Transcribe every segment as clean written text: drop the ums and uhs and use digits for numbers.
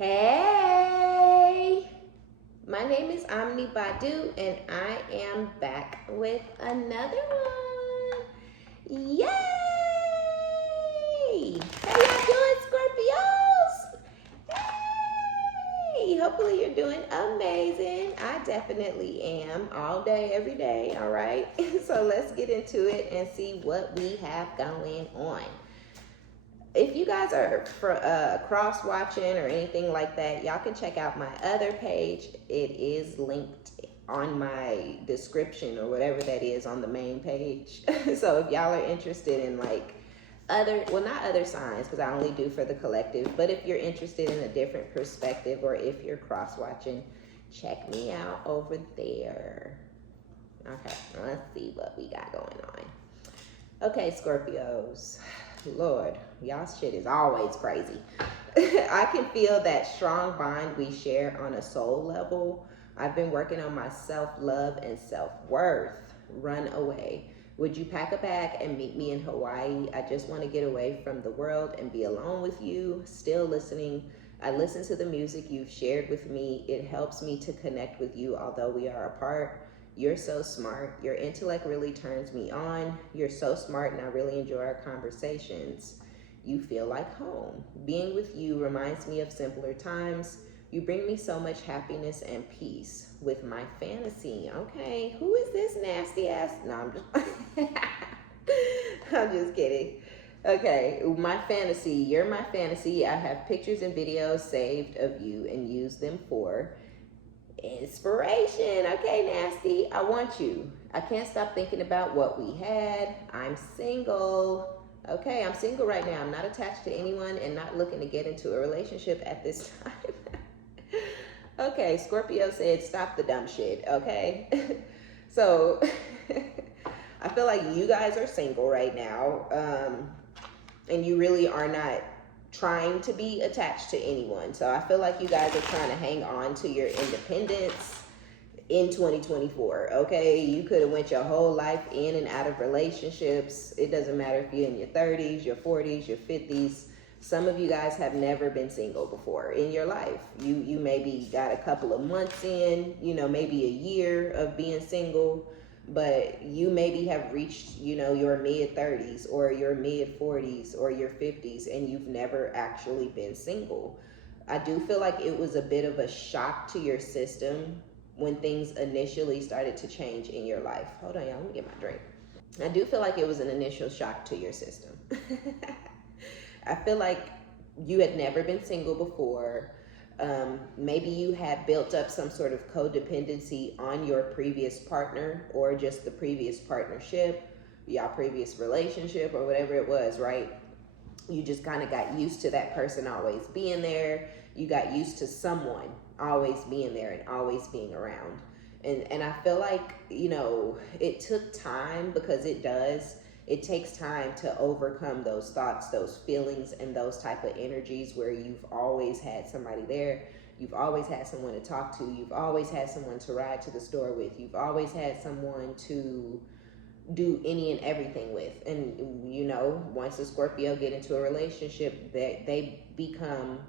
Hey, my name is OmniBadu and I am back with another one. Yay! How y'all doing, Scorpios? Hey, hopefully you're doing amazing. I definitely am, all day, every day, all right? So let's get into it and see what we have going on. If you guys are cross watching or anything like that, y'all can check out my other page. It is linked on my description or whatever that is on the main page. So if y'all are interested in like not other signs, because I only do for the collective, but if you're interested in a different perspective or if you're cross watching, check me out over there. Okay, let's see what we got going on. Okay, Scorpios. Lord, y'all shit is always crazy. I can feel that strong bond we share on a soul level. I've been working on my self-love and self-worth. Run away. Would you pack a bag and meet me in Hawaii? I just want to get away from the world and be alone with you. Still listening. I listen to the music you've shared with me. It helps me to connect with you, although we are apart. You're so smart. Your intellect really turns me on. You're so smart and I really enjoy our conversations. You feel like home. Being with you reminds me of simpler times. You bring me so much happiness and peace with my fantasy. Okay, who is this nasty ass? No, I'm just kidding. Okay, my fantasy. You're my fantasy. I have pictures and videos saved of you and use them for inspiration. Okay, nasty. I want you. I can't stop thinking about what we had. I'm single. Okay, I'm single right now. I'm not attached to anyone and not looking to get into a relationship at this time. Okay, Scorpio said stop the dumb shit. Okay. So I feel like you guys are single right now, and you really are not trying to be attached to anyone. So I feel like you guys are trying to hang on to your independence in 2024. Okay, you could have went your whole life in and out of relationships. It doesn't matter if you're in your 30s, your 40s, your 50s. Some of you guys have never been single before in your life. You maybe got a couple of months in, maybe a year of being single, but you maybe have reached, your mid 30s or your mid 40s or your 50s and you've never actually been single. I do feel like it was a bit of a shock to your system when things initially started to change in your life. Hold on, y'all, let me get my drink. I do feel like it was an initial shock to your system. I feel like you had never been single before. Maybe you had built up some sort of codependency on your previous partner or just the previous partnership, your previous relationship or whatever it was, right? You just kind of got used to that person always being there. You got used to someone always being there and always being around. And I feel like, it took time, because it does. It takes time to overcome those thoughts, those feelings, and those type of energies where you've always had somebody there. You've always had someone to talk to. You've always had someone to ride to the store with. You've always had someone to do any and everything with. And, once a Scorpio get into a relationship, they become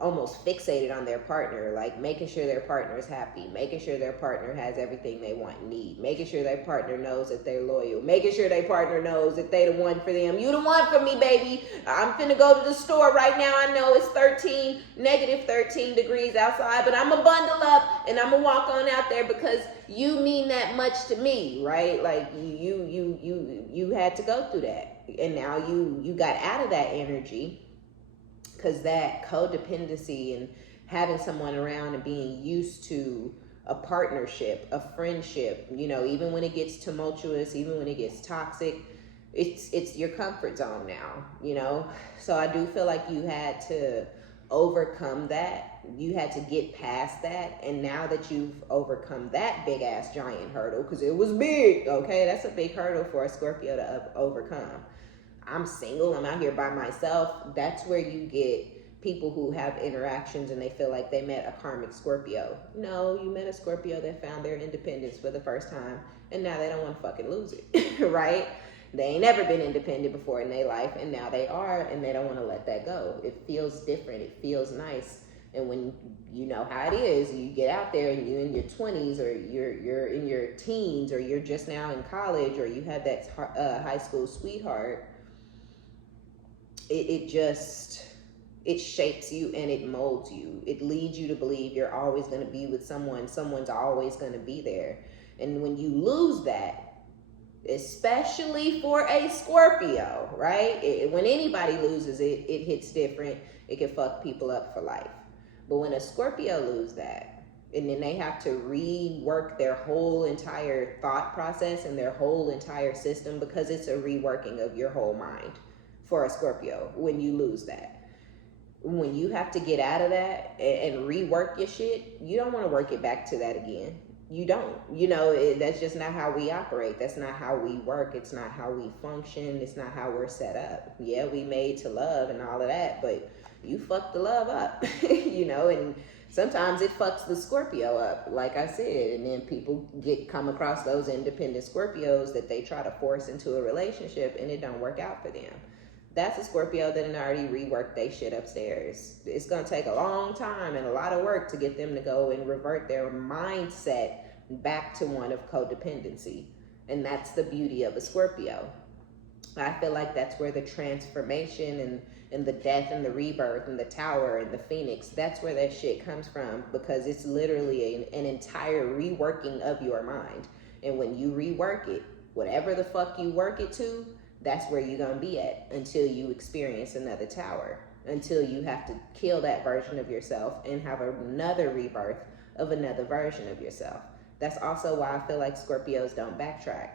almost fixated on their partner, like making sure their partner is happy, making sure their partner has everything they want and need, making sure their partner knows that they're loyal, making sure their partner knows that they the one for them. You the one for me, baby. I'm finna go to the store right now. I know it's negative 13 degrees outside, but I'm gonna bundle up and I'm gonna walk on out there because you mean that much to me, right? Like you had to go through that, and now you got out of that energy. Because that codependency and having someone around and being used to a partnership, a friendship, even when it gets tumultuous, even when it gets toxic, it's your comfort zone now, So I do feel like you had to overcome that. You had to get past that. And now that you've overcome that big ass giant hurdle, because it was big, okay? That's a big hurdle for a Scorpio to overcome. I'm single, I'm out here by myself. That's where you get people who have interactions and they feel like they met a karmic Scorpio. No, you met a Scorpio that found their independence for the first time and now they don't want to fucking lose it, right? They ain't never been independent before in their life, and now they are, and they don't want to let that go. It feels different. It feels nice. And when you know how it is, you get out there and you're in your 20s, or you're in your teens, or you're just now in college, or you have that high school sweetheart, it shapes you and it molds you. It leads you to believe you're always going to be with someone. Someone's always going to be there. And when you lose that, especially for a Scorpio, right? When anybody loses it, it hits different. It can fuck people up for life. But when a Scorpio loses that, and then they have to rework their whole entire thought process and their whole entire system, because it's a reworking of your whole mind for a Scorpio when you lose that. When you have to get out of that and rework your shit, you don't want to work it back to that again. You don't. You know, that's just not how we operate. That's not how we work. It's not how we function. It's not how we're set up. Yeah, we made to love and all of that, but you fuck the love up, you know, and sometimes it fucks the Scorpio up, like I said, and then people come across those independent Scorpios that they try to force into a relationship, and it don't work out for them. That's a Scorpio that had already reworked they shit upstairs. It's going to take a long time and a lot of work to get them to go and revert their mindset back to one of codependency. And that's the beauty of a Scorpio. I feel like that's where the transformation and the death and the rebirth and the tower and the phoenix, that's where that shit comes from, because it's literally an entire reworking of your mind. And when you rework it, whatever the fuck you work it to, that's where you're going to be at until you experience another tower, until you have to kill that version of yourself and have another rebirth of another version of yourself. That's also why I feel like Scorpios don't backtrack.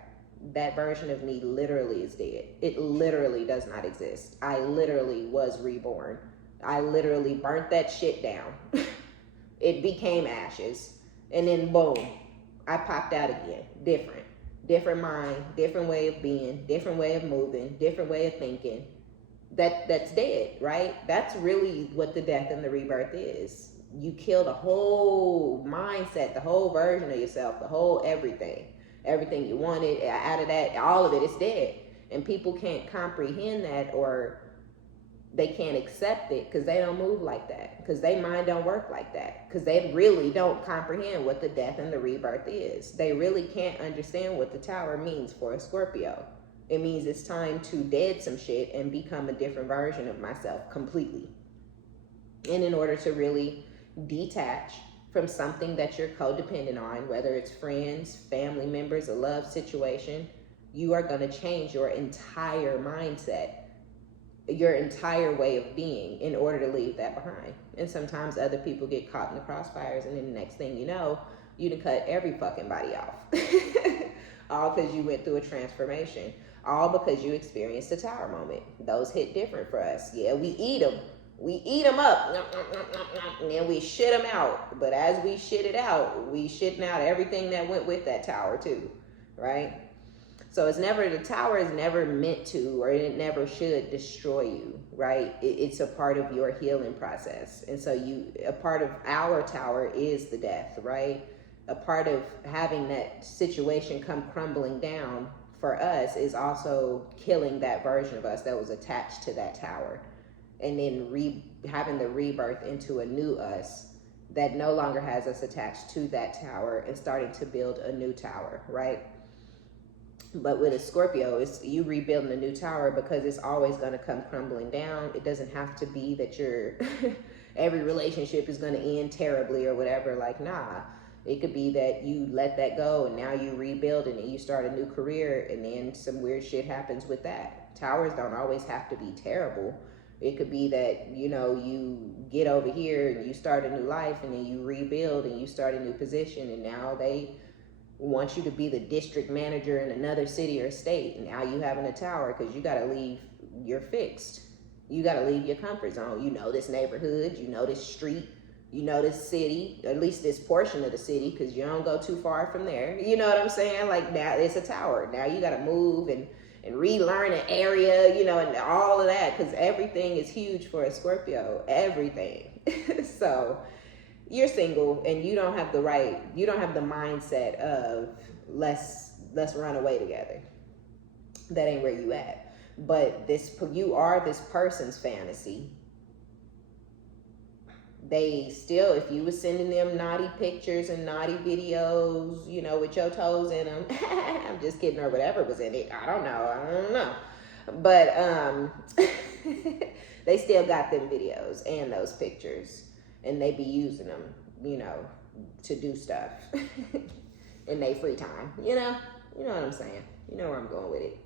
That version of me literally is dead. It literally does not exist. I literally was reborn. I literally burnt that shit down. It became ashes. And then boom, I popped out again. Different mind, different way of being, different way of moving, different way of thinking. That's dead, right? That's really what the death and the rebirth is. You kill the whole mindset, the whole version of yourself, the whole everything you wanted out of that, all of it is dead. And people can't comprehend that, or they can't accept it because they don't move like that, because their mind don't work like that, because they really don't comprehend what the death and the rebirth is. They really can't understand what the tower means for a Scorpio. It means it's time to dead some shit and become a different version of myself completely. And in order to really detach from something that you're codependent on, whether it's friends, family members, a love situation, you are going to change your entire mindset, your entire way of being, in order to leave that behind. And sometimes other people get caught in the crossfires, and then the next thing you know, you done cut every fucking body off. All because you went through a transformation. All because you experienced a tower moment. Those hit different for us. Yeah, we eat them. We eat them up, and then we shit them out. But as we shit it out, we shitting out everything that went with that tower too, right? So it's never, the tower is never meant to, or it never should destroy you, right? It's a part of your healing process. And so a part of our tower is the death, right? A part of having that situation come crumbling down for us is also killing that version of us that was attached to that tower. And then having the rebirth into a new us that no longer has us attached to that tower, and starting to build a new tower, right? But with a Scorpio, it's you rebuilding a new tower, because it's always going to come crumbling down. It doesn't have to be that every relationship is going to end terribly or whatever. Like, nah. It could be that you let that go and now you rebuild and you start a new career, and then some weird shit happens with that. Towers don't always have to be terrible. It could be that, you get over here and you start a new life, and then you rebuild and you start a new position, and now they want you to be the district manager in another city or state, and now you having a tower because you got to leave. You're fixed. You got to leave your comfort zone. You know this neighborhood, you know this street, you know this city, at least this portion of the city, because you don't go too far from there. You know what I'm saying? Like, now it's a tower. Now you got to move and relearn an area, and all of that, because everything is huge for a Scorpio. Everything. So you're single and you don't have the mindset of let's run away together. that ain't where you at. But you are this person's fantasy. They still, if you was sending them naughty pictures and naughty videos, you know, with your toes in them, I'm just kidding, or whatever was in it. I don't know. But they still got them videos and those pictures, and they be using them, you know, to do stuff in their free time. You know what I'm saying? You know where I'm going with it.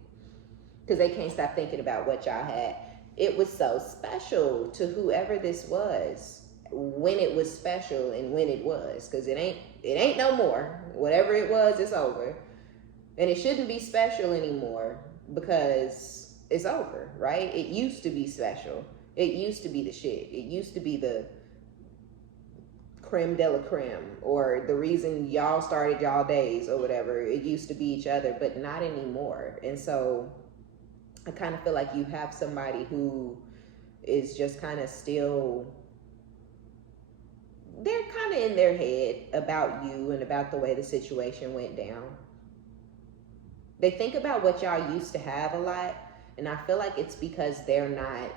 Because they can't stop thinking about what y'all had. It was so special to whoever this was, when it was special and when it was. Because it ain't no more. Whatever it was, it's over. And it shouldn't be special anymore because it's over, right? It used to be special. It used to be the shit. It used to be the creme de la creme, or the reason y'all started y'all days or whatever. It used to be each other, but not anymore. And so I kind of feel like you have somebody who is just kind of still, they're kind of in their head about you and about the way the situation went down. They think about what y'all used to have a lot, and I feel like it's because they're not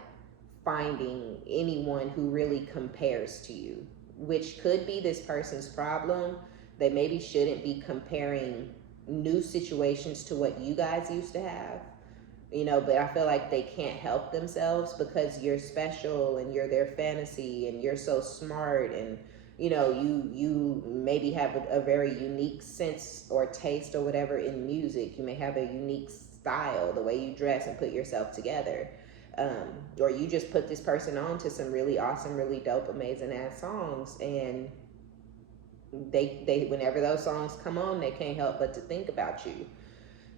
finding anyone who really compares to you, which could be this person's problem. They maybe shouldn't be comparing new situations to what you guys used to have, you know, but I feel like they can't help themselves because you're special and you're their fantasy and you're so smart, and you know, you maybe have a very unique sense or taste or whatever in music. You may have a unique style, the way you dress and put yourself together. Or you just put this person on to some really awesome, really dope, amazing ass songs, and they whenever those songs come on, they can't help but to think about you.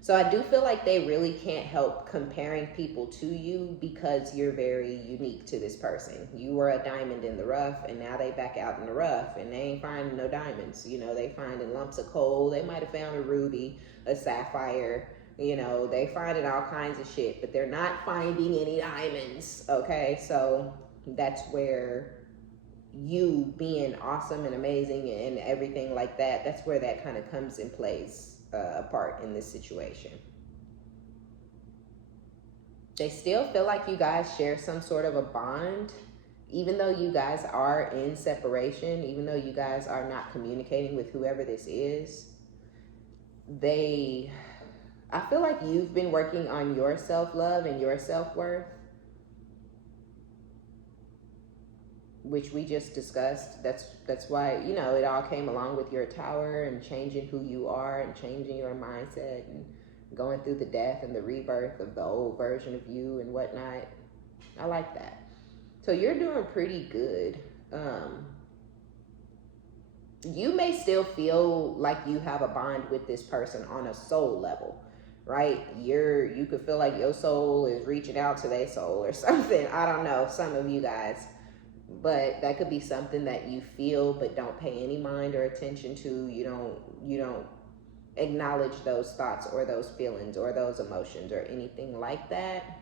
So I do feel like they really can't help comparing people to you because you're very unique to this person. You were a diamond in the rough, and now they back out in the rough, and they ain't finding no diamonds. You know, they finding lumps of coal. They might have found a ruby, a sapphire. You know, they finding all kinds of shit, but they're not finding any diamonds. Okay, so that's where you being awesome and amazing and everything like that, that's where that kind of comes in place. A part in this situation. They still feel like you guys share some sort of a bond, even though you guys are in separation, even though you guys are not communicating with whoever this is. I feel like you've been working on your self-love and your self-worth, which we just discussed. That's why, you know, it all came along with your tower and changing who you are and changing your mindset and going through the death and the rebirth of the old version of you and whatnot. I like that. So you're doing pretty good. You may still feel like you have a bond with this person on a soul level, right? You could feel like your soul is reaching out to their soul or something. I don't know, some of you guys. But that could be something that you feel but don't pay any mind or attention to. You don't acknowledge those thoughts or those feelings or those emotions or anything like that.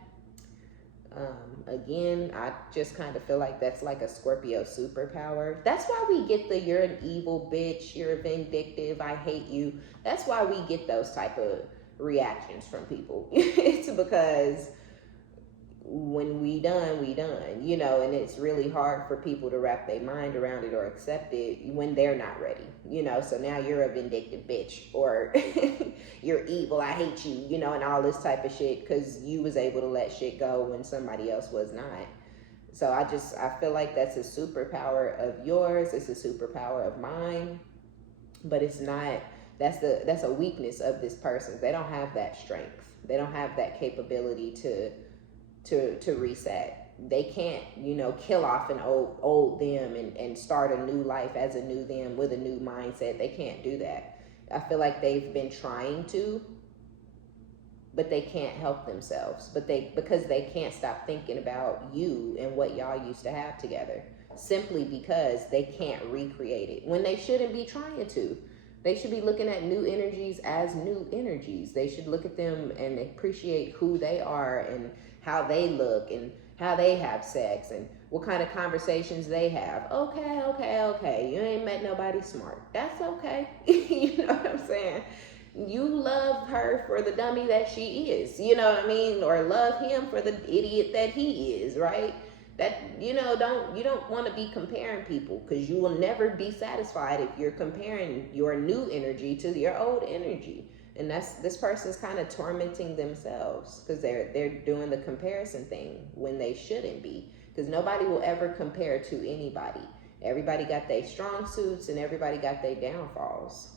Again, I just kind of feel like that's like a Scorpio superpower. That's why we get the you're an evil bitch, you're vindictive, I hate you. That's why we get those type of reactions from people. It's because when we done, you know, and it's really hard for people to wrap their mind around it or accept it when they're not ready, you know. So now you're a vindictive bitch, or you're evil, I hate you, you know, and all this type of shit because you was able to let shit go when somebody else was not. So I feel like that's a superpower of yours. It's a superpower of mine, but it's not, that's a weakness of this person. They don't have that strength. They don't have that capability to reset. They can't, you know, kill off an old them and start a new life as a new them with a new mindset. They can't do that. I feel like they've been trying to, but they can't help themselves. Because they can't stop thinking about you and what y'all used to have together, simply because they can't recreate it when they shouldn't be trying to. They should be looking at new energies as new energies. They should look at them and appreciate who they are and how they look and how they have sex and what kind of conversations they have. Okay. You ain't met nobody smart. That's okay. You know what I'm saying? you love her for the dummy that she is, you know what I mean? Or love him for the idiot that he is, right? That, you know, you don't want to be comparing people, because you will never be satisfied if you're comparing your new energy to your old energy. And this person's kind of tormenting themselves because they're doing the comparison thing when they shouldn't be, because nobody will ever compare to anybody. Everybody got their strong suits and everybody got their downfalls.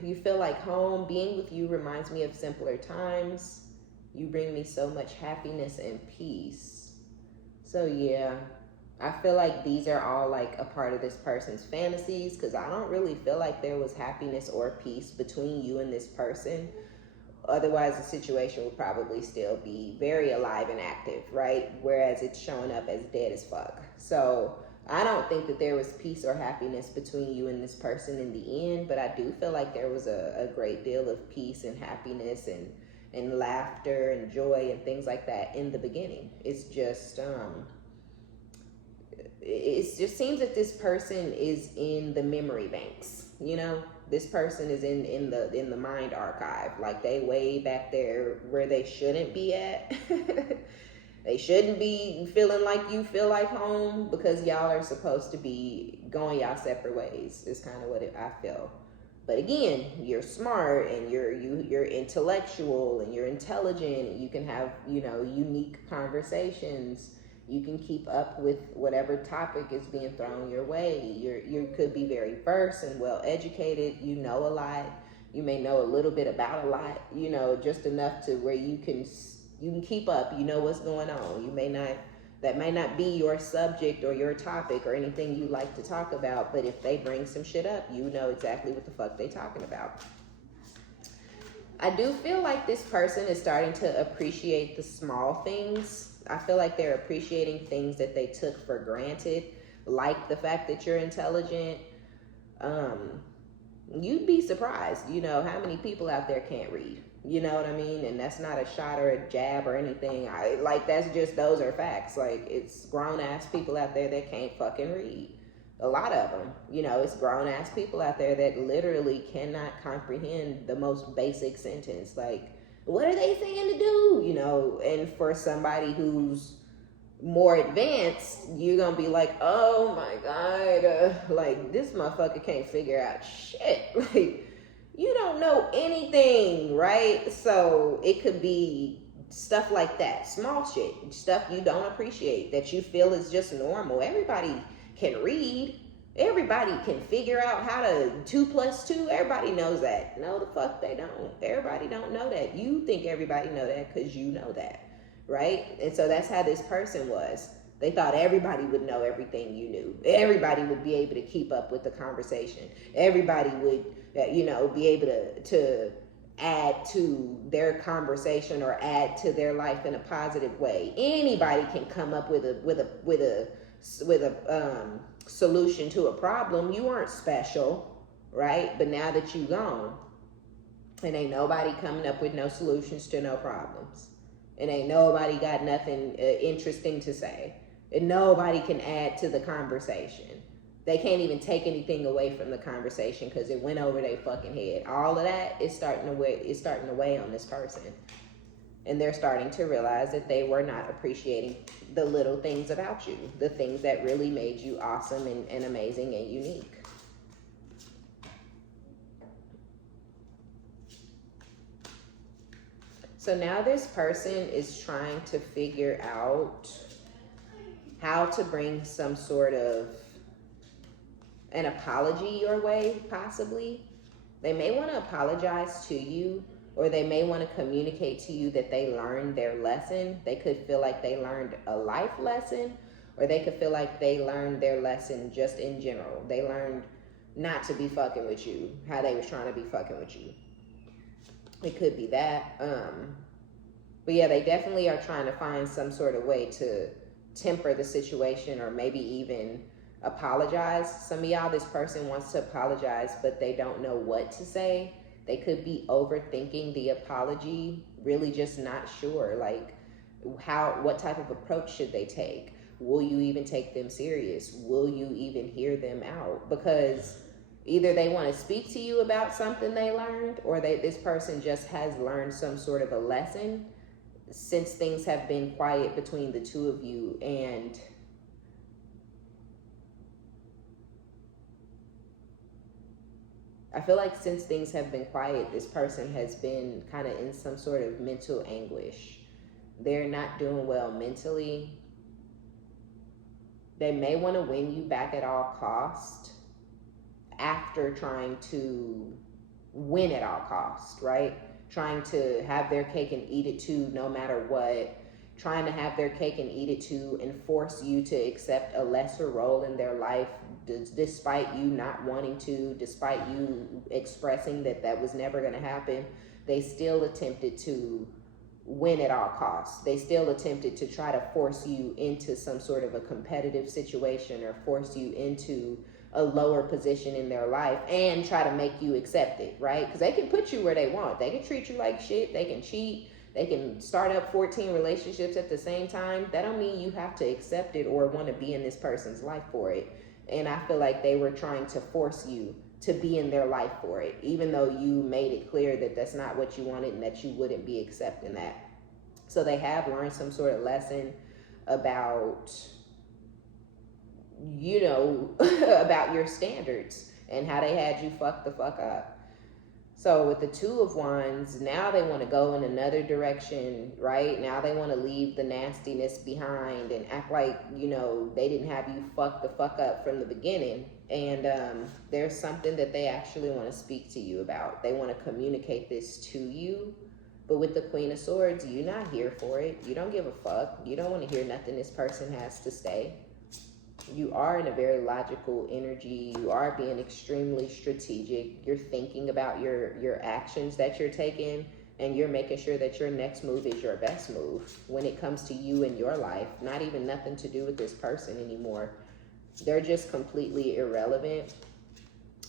You feel like home. Being with you reminds me of simpler times. You bring me so much happiness and peace. So yeah, I feel like these are all like a part of this person's fantasies, because I don't really feel like there was happiness or peace between you and this person. Otherwise, the situation would probably still be very alive and active, right? Whereas it's showing up as dead as fuck. So I don't think that there was peace or happiness between you and this person in the end, but I do feel like there was a great deal of peace and happiness and laughter and joy and things like that in the beginning. It's just it just seems that this person is in the memory banks, you know? This person is in the mind archive, like they way back there where they shouldn't be at. They shouldn't be feeling like you feel like home, because y'all are supposed to be going y'all separate ways, is kind of what I feel. But again, you're smart and you're intellectual and you're intelligent and you can have, you know, unique conversations. You can keep up with whatever topic is being thrown your way. You could be very versed and well educated. You know a lot. You may know a little bit about a lot, you know, just enough to where you can keep up. You know what's going on. That may not be your subject or your topic or anything you like to talk about, but if they bring some shit up, you know exactly what the fuck they talking about. I do feel like this person is starting to appreciate the small things. I feel like they're appreciating things that they took for granted, like the fact that you're intelligent. You'd be surprised, you know, how many people out there can't read. You know what I mean? And that's not a shot or a jab or anything. Those are facts. Like, it's grown ass people out there that can't fucking read. A lot of them, you know, it's grown ass people out there that literally cannot comprehend the most basic sentence. Like, what are they saying to do? You know, and for somebody who's more advanced, you're gonna be like, oh my God, like, this motherfucker can't figure out shit. Like, you don't know anything, right? So it could be stuff like that, small shit, stuff you don't appreciate that you feel is just normal. Everybody can read. Everybody can figure out how to 2 + 2. Everybody knows that. No, the fuck they don't. Everybody don't know that. You think everybody know that because you know that, right? And so that's how this person was. They thought everybody would know everything you knew. Everybody would be able to keep up with the conversation. Everybody would, you know, be able to add to their conversation or add to their life in a positive way. Anybody can come up with a solution to a problem. You aren't special, right? But now that you gone, and ain't nobody coming up with no solutions to no problems, and ain't nobody got nothing interesting to say, and nobody can add to the conversation. They can't even take anything away from the conversation because it went over their fucking head. All of that is starting to weigh on this person. And they're starting to realize that they were not appreciating the little things about you, the things that really made you awesome and amazing and unique. So now this person is trying to figure out how to bring some sort of an apology your way, possibly. They may want to apologize to you, or they may want to communicate to you that they learned their lesson. They could feel like they learned a life lesson, or they could feel like they learned their lesson just in general. They learned not to be fucking with you, how they was trying to be fucking with you. It could be that. But yeah, they definitely are trying to find some sort of way to temper the situation, or maybe even apologize. Some of y'all, this person wants to apologize, but they don't know what to say. They could be overthinking the apology, really just not sure, like what type of approach should they take? Will you even take them serious? Will you even hear them out? Because Either they want to speak to you about something they learned, or this person just has learned some sort of a lesson since things have been quiet between the two of you. And I feel like since things have been quiet, this person has been kind of in some sort of mental anguish. They're not doing well mentally. They may want to win you back at all cost after trying to win at all cost, right? Trying to have their cake and eat it too, no matter what. Trying to have their cake and eat it too and force you to accept a lesser role in their life, despite you not wanting to, despite you expressing that was never going to happen. They still attempted to win at all costs. They still attempted to try to force you into some sort of a competitive situation, or force you into a lower position in their life and try to make you accept it, right? Because they can put you where they want. They can treat you like shit. They can cheat. They can start up 14 relationships at the same time. That don't mean you have to accept it or want to be in this person's life for it. And I feel like they were trying to force you to be in their life for it, even though you made it clear that that's not what you wanted and that you wouldn't be accepting that. So they have learned some sort of lesson about, you know, about your standards and how they had you fucked the fuck up. So with the Two of Wands, now they want to go in another direction, right? Now they want to leave the nastiness behind and act like, you know, they didn't have you fucked the fuck up from the beginning. And there's something that they actually want to speak to you about. They want to communicate this to you. But with the Queen of Swords, you're not here for it. You don't give a fuck. You don't want to hear nothing this person has to say. You are in a very logical energy. You are being extremely strategic. You're thinking about your actions that you're taking, and you're making sure that your next move is your best move when it comes to you and your life. Not even nothing to do with this person anymore. They're just completely irrelevant.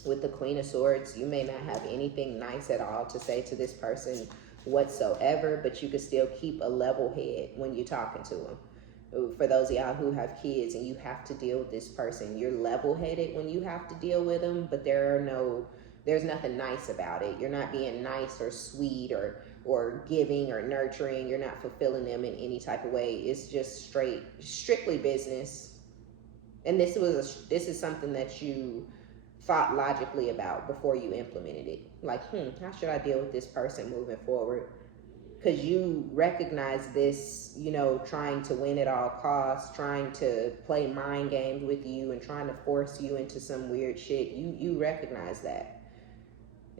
With the Queen of Swords, you may not have anything nice at all to say to this person whatsoever, but you can still keep a level head when you're talking to them. For those of y'all who have kids and you have to deal with this person, you're level-headed when you have to deal with them, but there's nothing nice about it. You're not being nice or sweet or giving or nurturing. You're not fulfilling them in any type of way. It's just strictly business. And this is something that you thought logically about before you implemented it. Like, how should I deal with this person moving forward? Because you recognize this, you know, trying to win at all costs, trying to play mind games with you and trying to force you into some weird shit. You recognize that.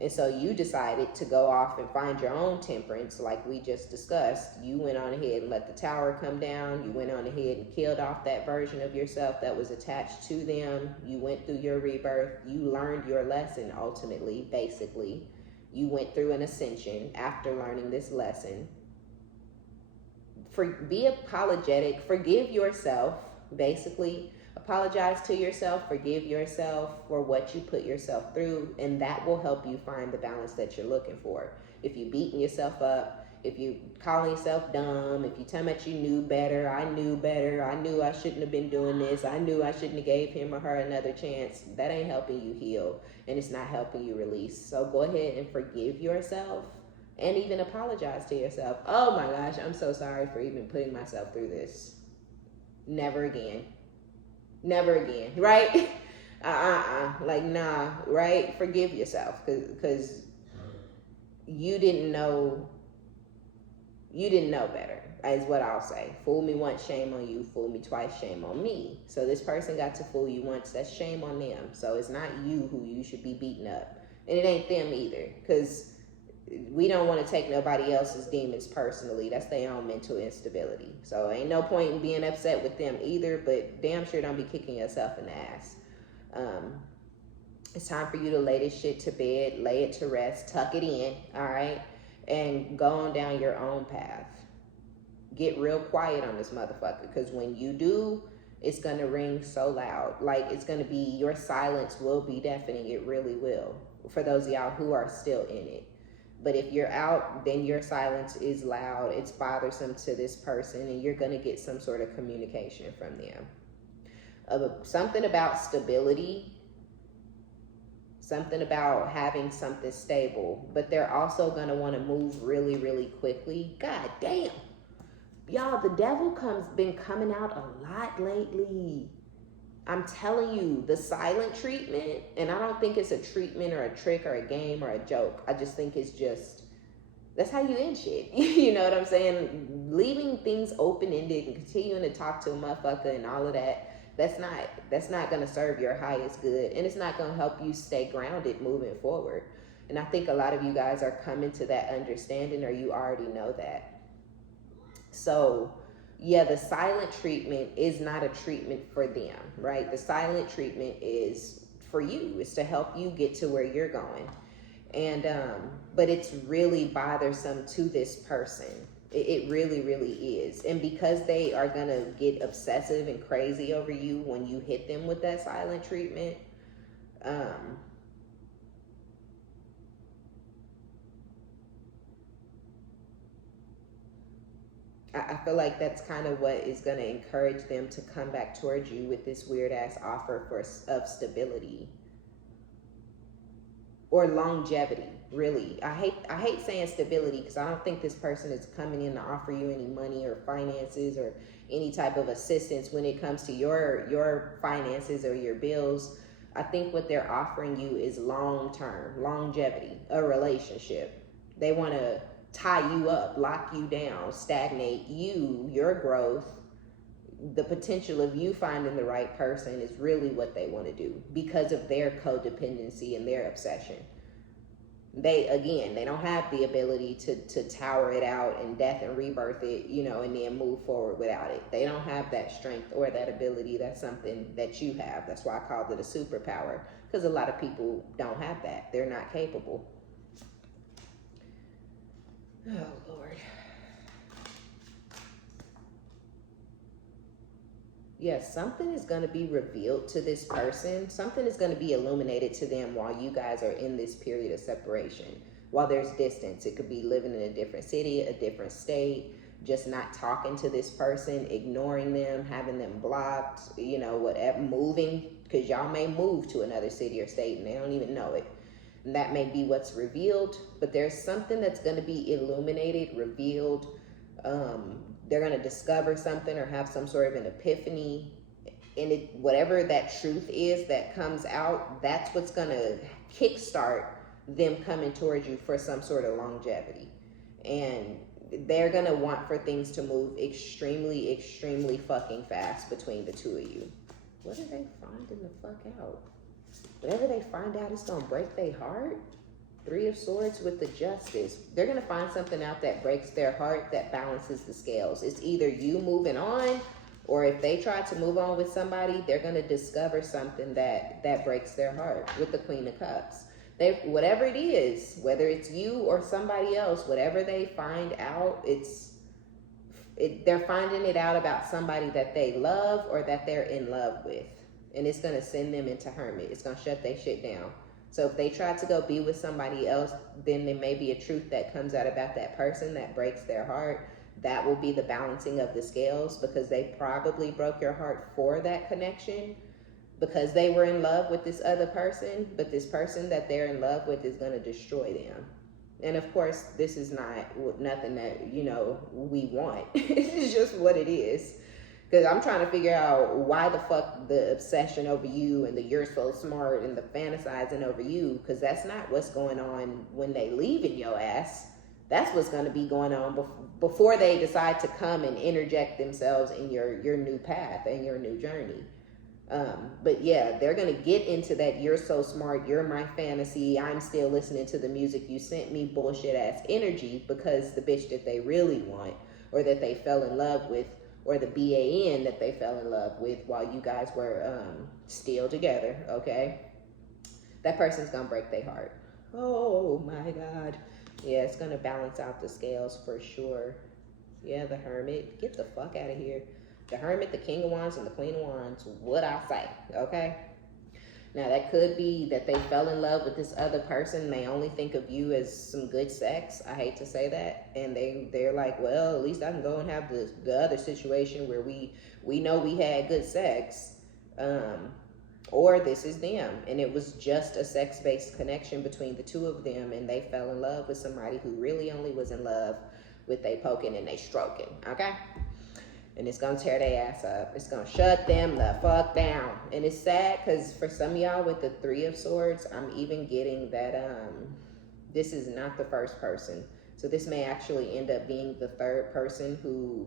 And so you decided to go off and find your own temperance, like we just discussed. You went on ahead and let the tower come down. You went on ahead and killed off that version of yourself that was attached to them. You went through your rebirth. You learned your lesson ultimately, basically. You went through an ascension after learning this lesson. Be apologetic. Forgive yourself, basically. Apologize to yourself. Forgive yourself for what you put yourself through, and that will help you find the balance that you're looking for. If you beating yourself up, if you calling yourself dumb, if you tell me that you knew better, I knew better, I knew I shouldn't have been doing this, I knew I shouldn't have gave him or her another chance, that ain't helping you heal, and it's not helping you release. So go ahead and forgive yourself, and even apologize to yourself. Oh my gosh, I'm so sorry for even putting myself through this. Never again. Never again, right? Like, nah, right? Forgive yourself, because you didn't know better, is what I'll say. Fool me once, shame on you. Fool me twice, shame on me. So this person got to fool you once, that's shame on them. So it's not you who you should be beating up. And it ain't them either, because we don't want to take nobody else's demons personally. That's their own mental instability. So ain't no point in being upset with them either, but damn sure don't be kicking yourself in the ass. It's time for you to lay this shit to bed, lay it to rest, tuck it in, all right? And go on down your own path. Get real quiet on this motherfucker, because when you do, it's going to ring so loud. Like, it's going to be, your silence will be deafening. It really will. For those of y'all who are still in it. But if you're out, then your silence is loud. It's bothersome to this person, and you're going to get some sort of communication from them. Something about stability. something about having something stable, but they're also going to want to move really, really quickly. God damn. Y'all, the devil been coming out a lot lately. I'm telling you, the silent treatment, and I don't think it's a treatment or a trick or a game or a joke. I just think it's just, that's how you end shit. You know what I'm saying? Leaving things open-ended and continuing to talk to a motherfucker and all of that, that's not going to serve your highest good, and it's not going to help you stay grounded moving forward. And I think a lot of you guys are coming to that understanding, or you already know that. So yeah, the silent treatment is not a treatment for them, right? The silent treatment is for you. It's to help you get to where you're going. And but it's really bothersome to this person. It really, really is. And because they are going to get obsessive and crazy over you when you hit them with that silent treatment, I feel like that's kind of what is going to encourage them to come back towards you with this weird ass offer of stability or longevity. Really, I hate saying stability, because I don't think this person is coming in to offer you any money or finances or any type of assistance when it comes to your finances or your bills. I think what they're offering you is long-term longevity, a relationship. They want to tie you up, lock you down, stagnate you, your growth. The potential of you finding the right person is really what they want to do because of their codependency and their obsession. They don't have the ability to tower it out and death and rebirth it, and then move forward without it. They don't have that strength or that ability. That's something that you have. That's why I called it a superpower, because a lot of people don't have that. They're not capable. Oh, Lord. Yes, something is going to be revealed to this person. Something is going to be illuminated to them while you guys are in this period of separation. While there's distance, it could be living in a different city, a different state, just not talking to this person, ignoring them, having them blocked, whatever, moving, because y'all may move to another city or state and they don't even know it. And that may be what's revealed, but there's something that's going to be illuminated, revealed. They're going to discover something or have some sort of an epiphany, and whatever that truth is that comes out, that's what's going to kickstart them coming towards you for some sort of longevity. And they're going to want for things to move extremely, extremely fucking fast between the two of you. What are they finding the fuck out? Whatever they find out is going to break their heart. 3 of Swords with the Justice. They're going to find something out that breaks their heart, that balances the scales. It's either you moving on, or if they try to move on with somebody, they're going to discover something that breaks their heart with the Queen of Cups. Whatever it is, whether it's you or somebody else, whatever they find out, they're finding it out about somebody that they love or that they're in love with. And it's going to send them into hermit. It's going to shut their shit down. So if they try to go be with somebody else, then there may be a truth that comes out about that person that breaks their heart. That will be the balancing of the scales, because they probably broke your heart for that connection because they were in love with this other person, but this person that they're in love with is going to destroy them. And of course, this is nothing that, we want. It's just what it is. Because I'm trying to figure out why the fuck the obsession over you and the you're so smart and the fantasizing over you, because that's not what's going on when they leave in your ass. That's what's going to be going on before they decide to come and interject themselves in your new path and your new journey. But yeah, they're going to get into that you're so smart, you're my fantasy, I'm still listening to the music you sent me bullshit ass energy, because the bitch that they really want, or that they fell in love with, or the BAN that they fell in love with while you guys were still together, okay? That person's gonna break their heart. Oh my God. Yeah, it's gonna balance out the scales for sure. Yeah, the Hermit. Get the fuck out of here. The Hermit, the King of Wands, and the Queen of Wands. What I say, okay? Now, that could be that they fell in love with this other person. They only think of you as some good sex. I hate to say that. And they're like, well, at least I can go and have the other situation where we know we had good sex. Or this is them, and it was just a sex-based connection between the two of them, and they fell in love with somebody who really only was in love with they poking and they stroking, okay? And it's gonna tear their ass up. It's gonna shut them the fuck down. And it's sad because for some of y'all with the Three of Swords, I'm even getting that this is not the first person. So this may actually end up being the third person who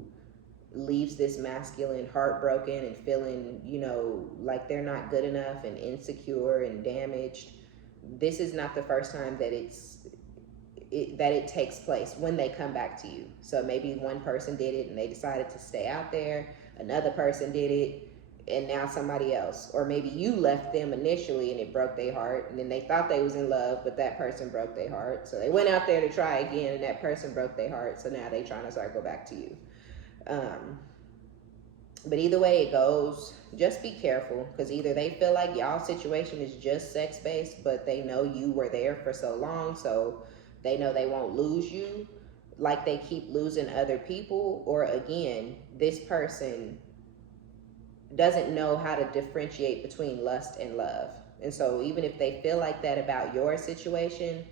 leaves this masculine heartbroken and feeling, you know, like they're not good enough and insecure and damaged. This is not the first time that it takes place when they come back to you. So maybe one person did it and they decided to stay out there, another person did it, and now somebody else. Or maybe you left them initially and it broke their heart, and then they thought they was in love, but that person broke their heart. So they went out there to try again and that person broke their heart, so now they trying to circle back to you. But either way it goes, just be careful, because either they feel like y'all situation is just sex-based, but they know you were there for so long, so they know they won't lose you like they keep losing other people. Or again, this person doesn't know how to differentiate between lust and love. And so even if they feel like that about your situation,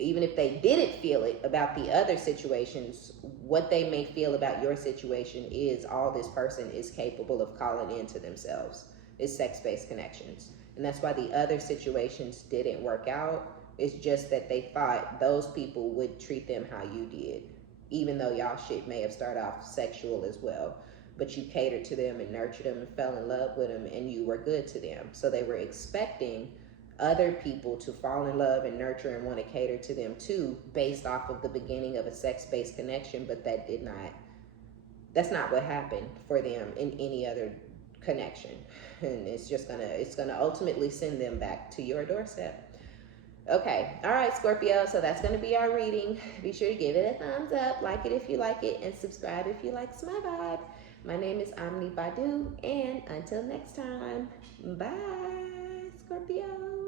even if they didn't feel it about the other situations, what they may feel about your situation is all this person is capable of calling into themselves is sex-based connections. And that's why the other situations didn't work out. It's just that they thought those people would treat them how you did, even though y'all shit may have started off sexual as well. But you catered to them and nurtured them and fell in love with them, and you were good to them. So they were expecting other people to fall in love and nurture and want to cater to them too, based off of the beginning of a sex-based connection. But that's not what happened for them in any other connection. And it's gonna ultimately send them back to your doorstep. Okay, all right, Scorpio, so that's gonna be our reading. Be sure to give it a thumbs up, like it if you like it, and subscribe if you like my vibe. My name is OmniBadu, and until next time, bye, Scorpio.